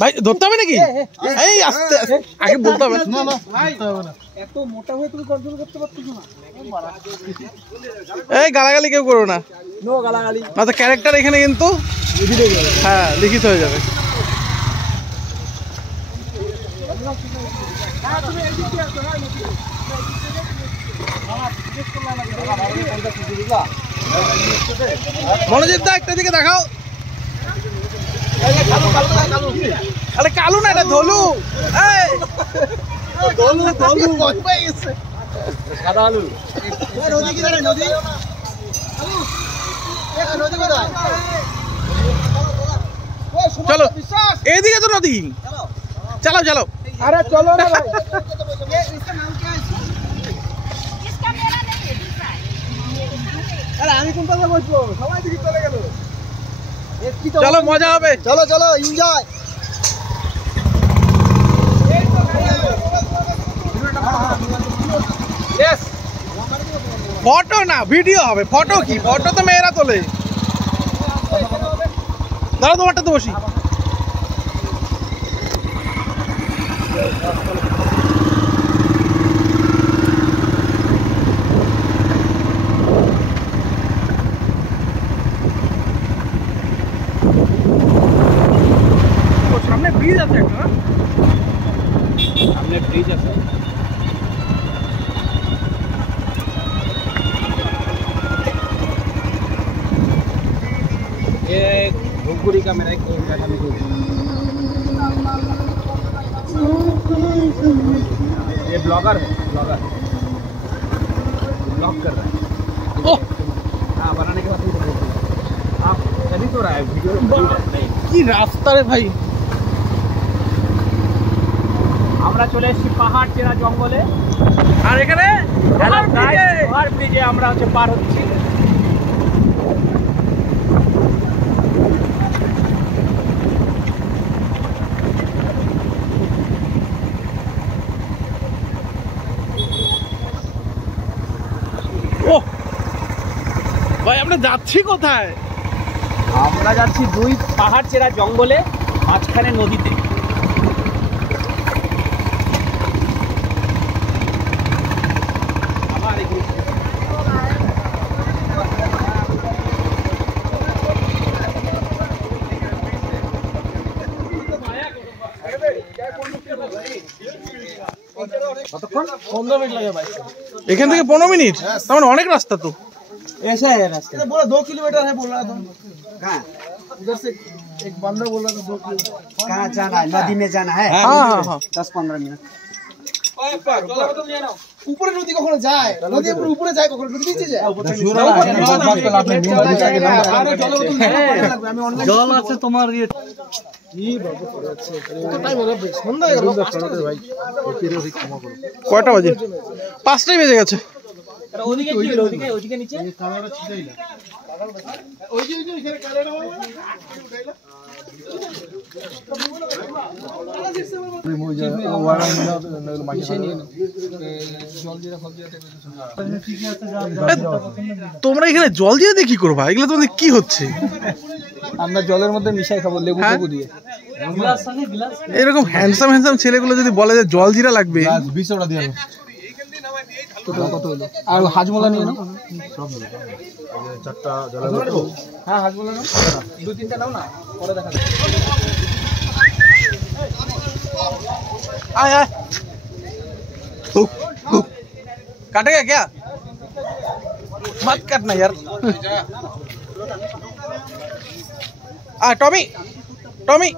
ভাই ধরতে হবে নাকি? এই আস্তে আগে বলতে হবে। এত মোটা হয়ে তুমি কন্ট্রোল করতে পারছো না। এই গালাগালি কেউ করো না, নো গালাগালি। না তো ক্যারেক্টার এখানে কিন্তু হ্যাঁ লিখিত হয়ে যাবে। মনোজিৎ দা একটা দিকে দেখাও। আরে কালু না, এটা ধলু। সাদা আলু। চলো এইদিকে তো নদী, চালাও চালাও। अरे चलो ना भाई। इसका नाम क्या है? इसका मेरा नहीं है, दूसरा है। अरे আমি কোন কথা বলছো? সবাই দিকে চলে গেল। চলো মজা হবে। চলো চলো এনজয়। यस। ফটো না ভিডিও হবে। ফটো কি? ফটো তো মেয়েরা তোলে। দাঁড়া তোমারটা তো বসি। সামনে ব্রিজ আছে একটা, सामने ब्रिज है सर। ये धूपगुड़ी का मेरा एक दोस्त है। ये ब्लॉगर है, ब्लॉगर ब्लॉग कर रहा है। ओह हाँ बनाने के बाद आप चली तो रहा है वीडियो नहीं। কি রাস্তা রে ভাই। আমরা চলে এসেছি পাহাড় চেরা জঙ্গলে, আর এখানে পাহাড় ব্রিজে আমরা হচ্ছে পার হচ্ছি। ও ভাই আমরা যাচ্ছি কোথায়? আমরা যাচ্ছি দুই পাহাড় চেরা জঙ্গলে, মাঝখানে নদীতে। আবার এগুলো কতক্ষণ? 15 মিনিট লাগে ভাই। এখান থেকে 15 মিনিট, তার মানে অনেক রাস্তা তো। ऐसा है रास्ता। बोला 2 किलोमीटर है बोल रहा था। कहाँ उधर से एक बंदा बोल रहा था 2 किलोमीटर। कहाँ जाना है? नदी में जाना है। हाँ हाँ हाँ 10-15 मिनट। ऊपर नदी कखनो যায় নদী উপরে উপরে যায় কখনো নদী নিচে যায় জল আছে তোমার ইয়ে। সন্ধ্যা হয়ে গেল ভাই। কয়টা বাজে? 5টাই বেজে গেছে। ওদিকে কি হলো? ওদিকে ওদিকে নিচে কালাটা ছিটাই না ওই যে এখানে কালাটা হবে তোমরা এখানে জল দিয়ে কি করবা? এগুলো তোমাদের কি হচ্ছে? আমরা জলের মধ্যে মিশাই খাবো লেবু লেবু দিয়ে। এরকম হ্যান্ডসাম হ্যান্ডসাম ছেলেগুলো যদি বলে যে জল জিরা লাগবে, 20 টাকা দিয়ে কত হলো? আর হাজমোলা নিয়ে নাও সব চারটা জলের বোতল। হ্যাঁ হাজমোলা নাও, 2-3টা নাও না, পরে দেখা যাবে। आय आय काटेगा क्या? मत काटना यार। Tommy Tommy